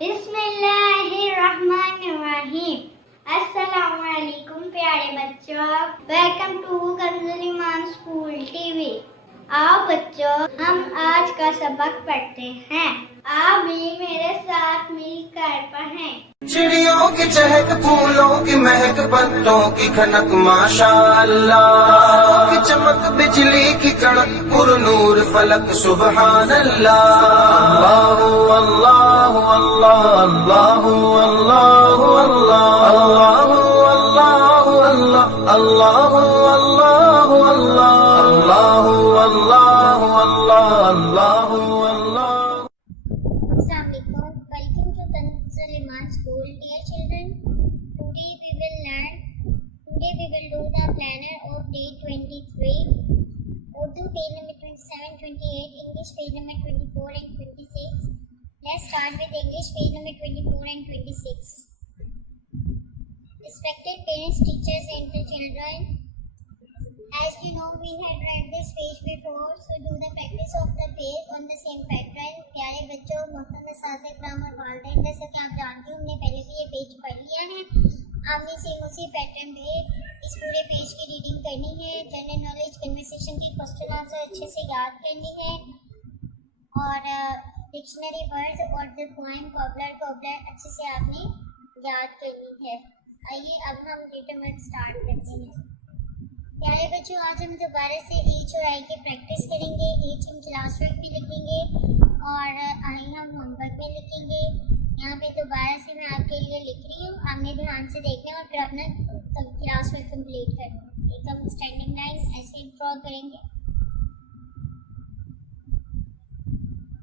बिस्मिल्लाहिर्रहमानिर्रहीम। अस्सलामुअलैकुम प्यारे बच्चों, welcome to Kanzul Iman school TV. आओ बच्चों, हम आज का सबक पढ़ते हैं। आप भी मेरे साथ मिलकर पढ़ें। चिड़ियों की चहक, फूलों की महक, पत्तों की खनक, माशाअल्लाह की चमक, बिजली की कड़क, पुरनूर फलक, सुबहान अल्लाह। अल्लाहु अल्लाहु अल्लाह, अल्लाहु अल्लाहु अल्लाह, अल्लाहु अल्लाहु अल्लाह, अल्लाहु अल्लाहु अल्लाह, अल्लाहु अल्लाहु अल्लाह, अल्लाहु अल्लाह। Assalamualaikum. Welcome to Kanzul Iman School. Dear children, today we will do the planner of day 23. Urdu page number 27, 28, English page number 24 and 26. Let's start with English page number 24 and 26. Respected parents, teachers and the children, as you know, we had read this page before, so do the practice of the page on the same pattern. प्यारे बच्चों, मोहतरम साथी इकराम और वालिदैन, जैसा कि आप जानते हो, हमने पहले भी ये पेज पढ़ लिया है। आपने सेम उसी पैटर्न पे इस पूरे पेज की रीडिंग करनी है। जनरल नॉलेज, कन्वर्सेशन की क्वेश्चन आंसर अच्छे से याद करनी है और डिक्शनरी वर्ड्स और द पोएम कोबलर अच्छे से आपने याद करनी है। आइए अब हम रिटन वर्क स्टार्ट करते हैं। प्यारे बच्चों, आज हम दोबारा से एच और आई की प्रैक्टिस करेंगे। एच हम क्लास वर्क में लिखेंगे और आई हम होमवर्क में लिखेंगे। यहाँ पे दोबारा से मैं आपके लिए लिख रही हूँ, आपने ध्यान से देखना है और फिर अपना क्लास वर्क कंप्लीट करना है। एक हम स्टैंडिंग लाइन ऐसे ड्रॉ करेंगे,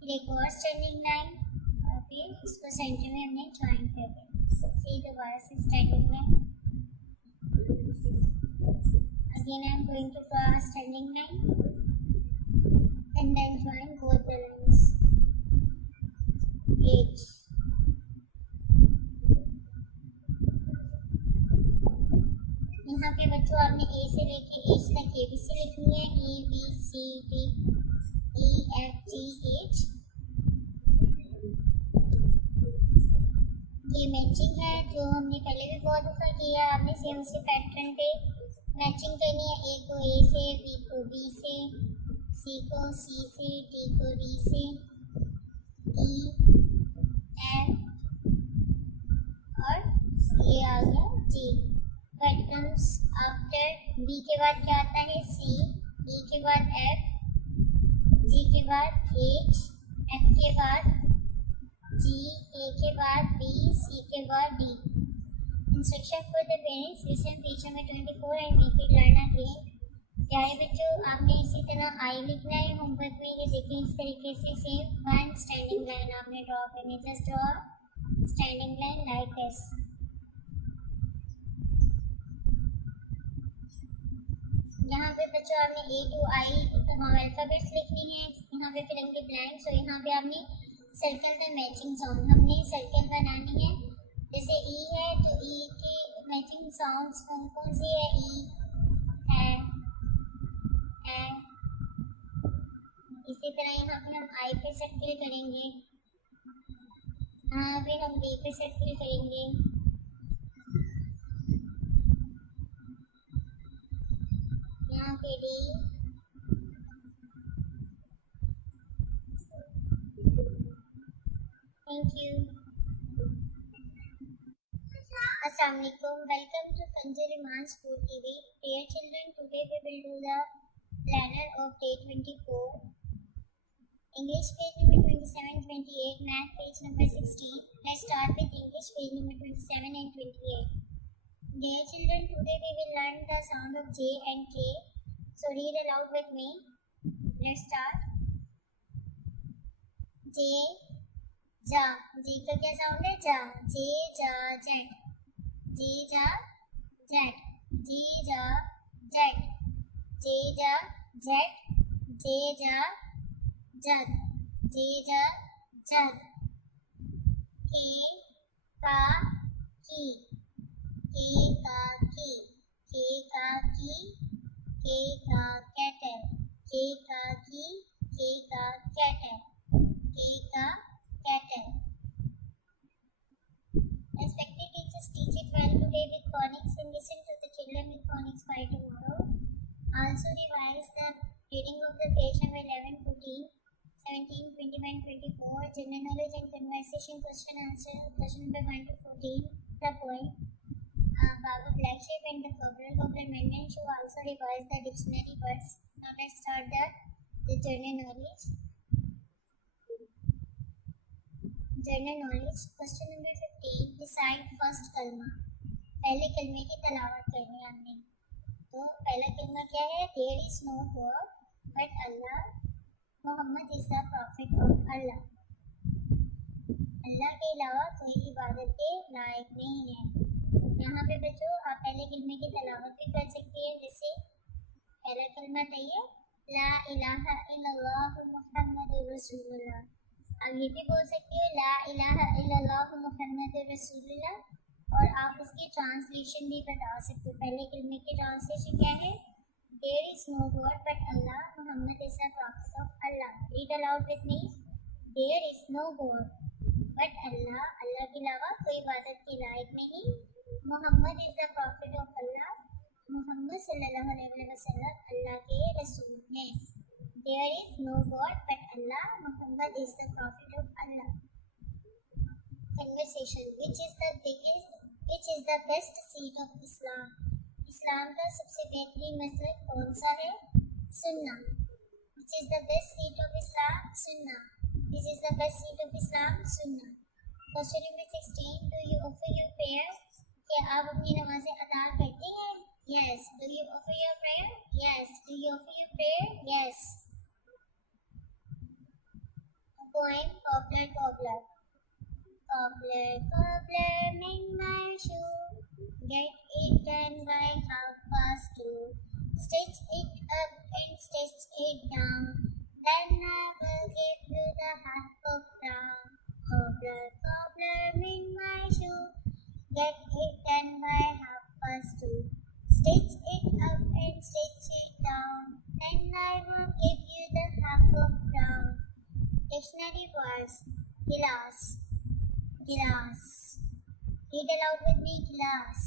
फिर एक और स्टैंडिंग लाइन और फिर इसको सेंटर में हमने ज्वाइन कर दिया। दोबारा से standing line, again I am going to draw a standing line and then join both the lines. H. यहाँ पे बच्चों आपने A से लेके H तक ABC लिखनी है। E B C D E F G H। ये मैचिंग है जो हमने पहले भी बहुत दफा किया। आपने सेम उसी पैटर्न पे मैचिंग करनी है। ए को ए से, बी को बी से, सी को सी से, डी को डी से, ई एफ और ये आ गया जी। व्हाट कम्स आफ्टर बी के बाद क्या आता है? सी, ई के बाद एफ, जी के बाद एच, एफ के बाद जी, ए के बाद बी, सी के बाद D. Instruction for the parents, listen page number 24 and make it learn again. प्यारे बच्चों, आपने इसी तरह आई लिखना है होमवर्क में। ये देखें इस तरीके से सेम वन स्टैंडिंग लाइन आपने ड्रॉ करनी है। Just draw standing line like this. यहाँ पे बच्चों आपने ए टू आई अल्फाबेट्स लिखनी है। यहाँ पे फिलेंगे ब्लैंक। सो यहाँ पे आपने सर्कल द मैचिंग साउंड, हमने सर्कल बनानी है। जैसे ई है तो ई के मैचिंग साउंड्स कौन कौन से है? ई है, इसी तरह यहाँ पे हम आई पे सर्कल करेंगे, यहाँ पे हम बी पे सर्कल करेंगे, यहाँ पे D, thank you. Assalamualaikum. Welcome to Kanzul Iman School TV. Dear children, today we will do the planner of day 24. English page number 27, 28, Math page number 16. Let's start with English page number 27 and 28. Dear children, today we will learn the sound of J and K. So read aloud with me. Let's start. J, ja. J का क्या साउंड है? जा। J, ja, jet. J, ja, jet. J, ja, jet. J, ja, jet. J, ja, jug. J, ja, jug. K, ka, ki. K, ka, ki. K, ka, ki. K, ka, kettle. K, ka, ki. K, ka, kettle. K, ka, kettle. today with phonics and listen to the children with phonics by tomorrow. Also revise the reading of the page number 11, 14, 17, 21, 24, general knowledge and conversation question answer, question number 1 to 14, the poem, Babu Black Sheep and the Cobbler and should also revise the dictionary words. Now let's start the general knowledge. General knowledge, question number 15, decide first kalma. पहले कलमे की तलावत करनी है हमने. तो पहला कलमा क्या है? There is no God but Allah. Muhammad is the prophet of Allah. अल्लाह के अलावा कोई इबादत के लायक नहीं है. यहाँ पे बच्चों आप पहले कलमे की तलावत भी कर सकते हैं. जैसे पहला कलमा चाहिए ला इलाहा इल्लल्लाह मुहम्मदुर रसूलुल्लाह. आप ये भी बोल सकते हो ला इलाहा इल्लल्लाह मुहम्मदुर रसूलुल्लाह और आप उसकी ट्रांसलेशन भी बता सकते हो. पहले कलमे की ट्रांसलेशन क्या है? There is no God but Allah. Muhammad is the prophet of Allah. Read aloud with me. There is no God but Allah. Allah के अलावा कोई इबादत के लायक नहीं. Muhammad is the prophet of Allah. Muhammad सल्लल्लाहु अलैहि वसल्लम अल्लाह के रसूल हैं. There is no God but Allah. Muhammad is the prophet of Allah. Conversation. Which is the best seat of Islam? इस्लाम का सबसे बेहतरीन मसलक कौन सा है? सुन्ना. Which is the best seat of Islam? सुन्ना. This is the best seat of Islam? सुन्ना. Question number 16. Do you offer your prayer? क्या आप अपनी नमाज़ें अदा करते हैं? Yes. Do you offer your prayer? Yes. Do you offer your prayer? Yes. Poem Cobbler Cobbler. Cobbler Cobbler mend my shoe. Get it done by 2:30. Stitch it up and stitch it down. Then I will give you the half of brown. Cobbler, cobbler, mend my shoe. Get it done by 2:30. Stitch it up and stitch it down. Then I will give you the half of brown. Dictionary words. Glass. Glass. Read aloud with me. Glass.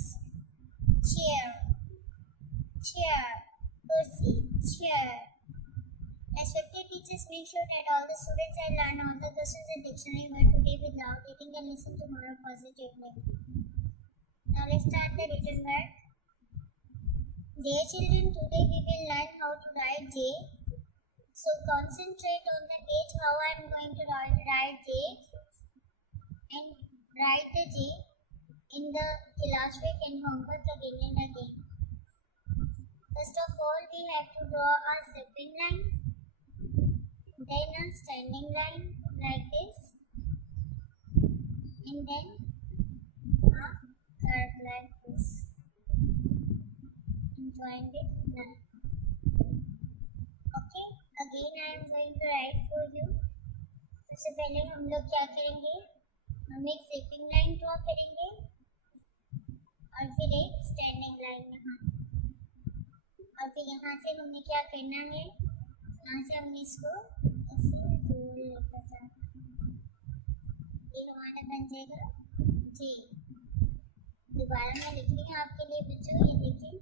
Chair. Chair. Kursi. Chair. Respected teachers, make sure that all the students have learned all the questions in dictionary word today without reading and listen tomorrow positively. Now let's start the written word. Dear children, today we will learn how to write J. So concentrate on the page how I am going to write J and write the J in the classwork and homework again and again. First of all, we have to draw a stepping line, then a standing line like this, and then a curve like this, and join with line. Okay, again I am going to write for you. सबसे पहले हम लोग क्या करेंगे? हम एक stepping line draw करेंगे और फिर एक स्टैंडिंग लाइन यहाँ, और फिर यहाँ से हमने क्या करना है? यहाँ से हमने इसको ऐसे गोल लेकर जाना. ये हमारा बन जाएगा जी. दोबारा मैं लिख रही हूँ आपके लिए बच्चों. ये देखिए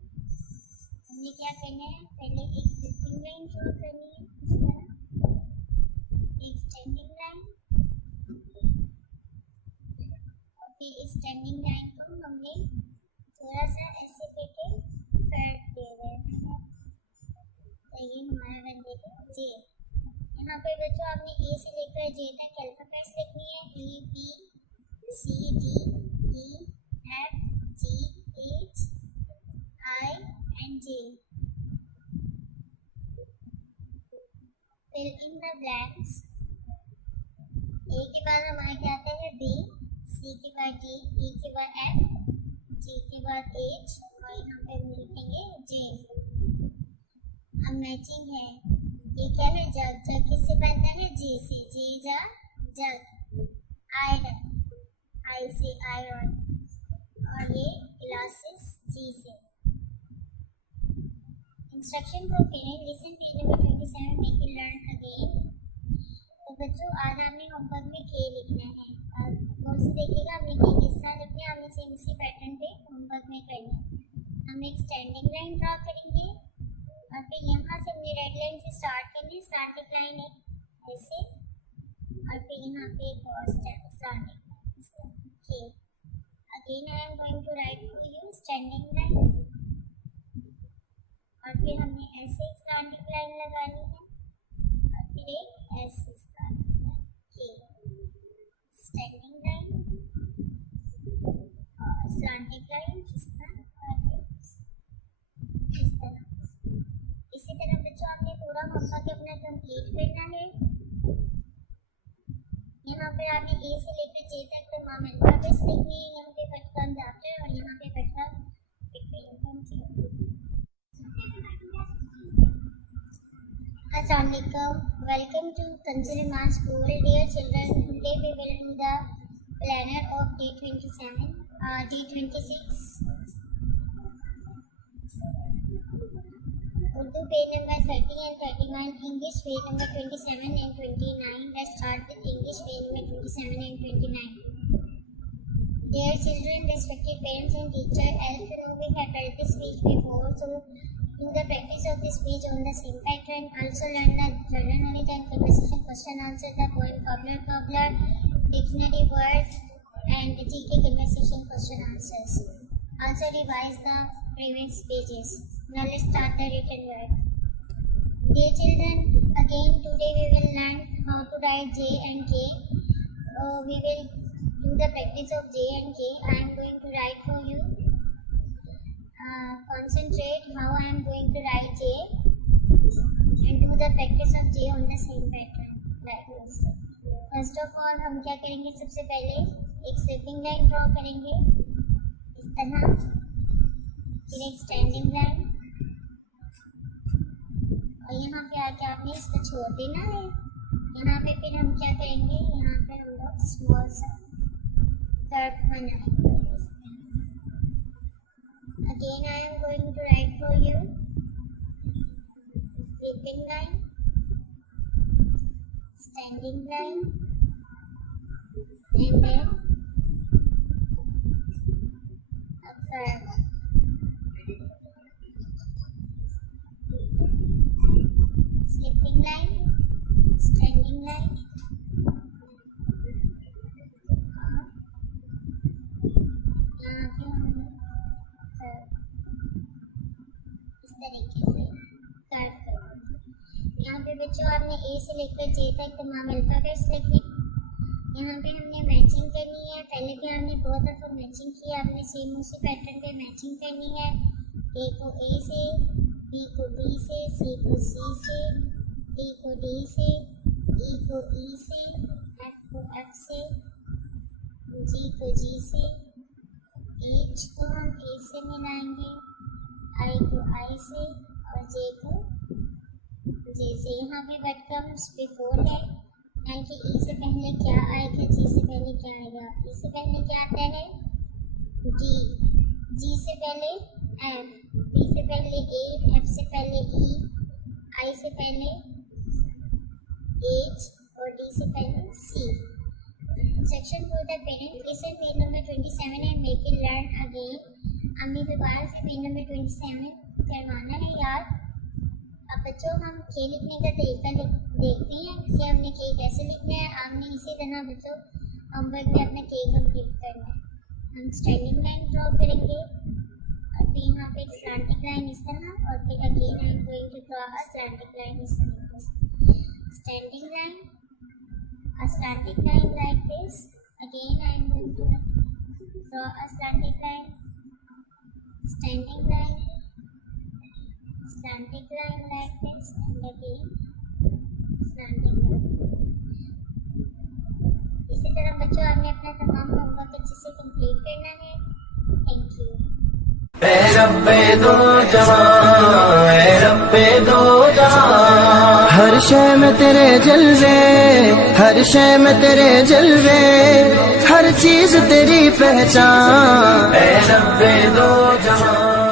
हमने क्या करना है? पहले एक स्टेपिंग लाइन ड्रॉ करनी है इस तरह, एक स्टैंडिंग लाइन, और फिर इस स्टैंडिंग लाइन को हमने थोड़ा सा ऐसे करके कर्व दे रहे हैं. तो ये हमारा बन जाएगा जे. यहाँ पर बच्चों आपने ए से लेकर जे तक अल्फाबेट्स लिखनी है. A B C D E F G H I and J. Fill in the blanks. A के बाद हमारे क्या आता है? बी. सी के बाद डी. ई के बाद एफ. जी के बाद एच. और यहाँ पे हम लिखेंगे जे. अब मैचिंग है. ये क्या है? जग. जग किससे बनता है? जी से. जी जा जग. आयरन. आई से आयरन. और ये ग्लासेस जी से. इंस्ट्रक्शन को करें. Listen page number 27. Make it learn again. तो बच्चों आज आपने होमवर्क में के लिखना है. और कौन से देखिएगा आपने के किस तरह लिखना है. आपने सेम इसी पैटर्न पे होमवर्क में करना है। हम एक स्टैंडिंग लाइन ड्रॉ करेंगे और फिर यहाँ से हमने रेड लाइन से स्टार्ट करनी है। स्टार्टिंग लाइन है ऐसे और फिर यहाँ पे एक और starting okay. Again I am going to write for you standing line और फिर हमने ऐसे एक स्टैंडिंग लाइन लगानी है और फिर एक ऐसे standing line okay. Standing line और स्लैंटिंग लाइन इस तरह और इस तरह। इसी तरह बच्चों आपने पूरा होमवर्क अपना कंप्लीट करना है। यहाँ पे आपने ए से लेकर जे तक तमाम अल्फाबेट्स लिखने हैं। यहाँ पे पटकन जाते हैं और यहाँ पे पटकन Assalamualaikum. Welcome to Kanzul Iman School. Dear children, today we will do the planner of day 27, day 26. Urdu page number 30 and 31, English page number 27 and 29. Let's start with English page number 27 and 29. Dear children, respected parents and teachers, as you know, we have read this page before, so do the practice of this page on the same pattern. Also learn the general knowledge and conversation question answer, the poem cobbler, dictionary words, and the GK conversation question answers. Also revise the previous pages. Now let's start the written work. Dear children, again today we will learn how to write J and K. We will do the practice of J and K. I am going to write for you. Concentrate how I am going to write J and do the practice of J on the same pattern like this. First of all हम क्या करेंगे, सबसे पहले एक slipping line draw करेंगे इस तरह, फिर एक स्टैंडिंग लाइन और यहाँ पे आके आपने इसको छोड़ देना है। यहाँ पे फिर हम क्या करेंगे, यहाँ पे हम लोग स्मॉल सा कर्व बनाएंगे। Again I am going to write for you slipping line, standing line, and then a curve. Slipping line, standing line, यहाँ पे हमने तरीके से कर्व करेंगे। यहाँ पे बच्चों आपने ए से लेकर जे तक तमाम अल्फाबेट्स लिखने। यहाँ पे हमने मैचिंग करनी है। पहले भी हमने बहुत दफ़ा मैचिंग की, आपने सेम उसी पैटर्न पे मैचिंग करनी है। ए को ए से, बी को बी से, सी को सी से, डी को डी से, ई को ई से, एफ को एफ से, जी को जी से, एच को हम ए से मिलाएंगे, आई को आई से और जे को जे से। यहाँ पे बटकम्स बिफोर है, यानी कि ई से पहले क्या आएगा, जी से पहले क्या आएगा। ई से पहले क्या आता है डी, जी से पहले एफ, बी से पहले ए, एफ से पहले ई, आई से पहले एच और डी से पहले सी। Instruction for the parents, listen page number 27 and make it learn again. हमने दोबारा से पेज नंबर 27 करवाना है याद। अब बच्चों हम के लिखने का तरीका देखते हैं कि हमने के कैसे लिखना है। आपने इसी तरह बच्चों होमवर्क में अपना के कंप्लीट करना है। हम स्टैंडिंग लाइन ड्रॉ करेंगे और फिर यहाँ पे एक स्लैंटिंग लाइन इस तरह और फिर again I am going to draw a slanting line इस तरह। Standing line, a slanting line like this. Again I am going to draw a slanting line, standing line, slanting line like this, and again slanting line. इसी तरह बच्चों आपने अपना तमाम होमवर्क अच्छे से कंप्लीट करना है। Thank you. ऐ रब्बे दो जहां, ऐ रब्बे दो जहां, हर शय में तेरे जलवे, हर शय में तेरे जलवे, हर चीज तेरी पहचान। ऐ रब्बे दो जहां।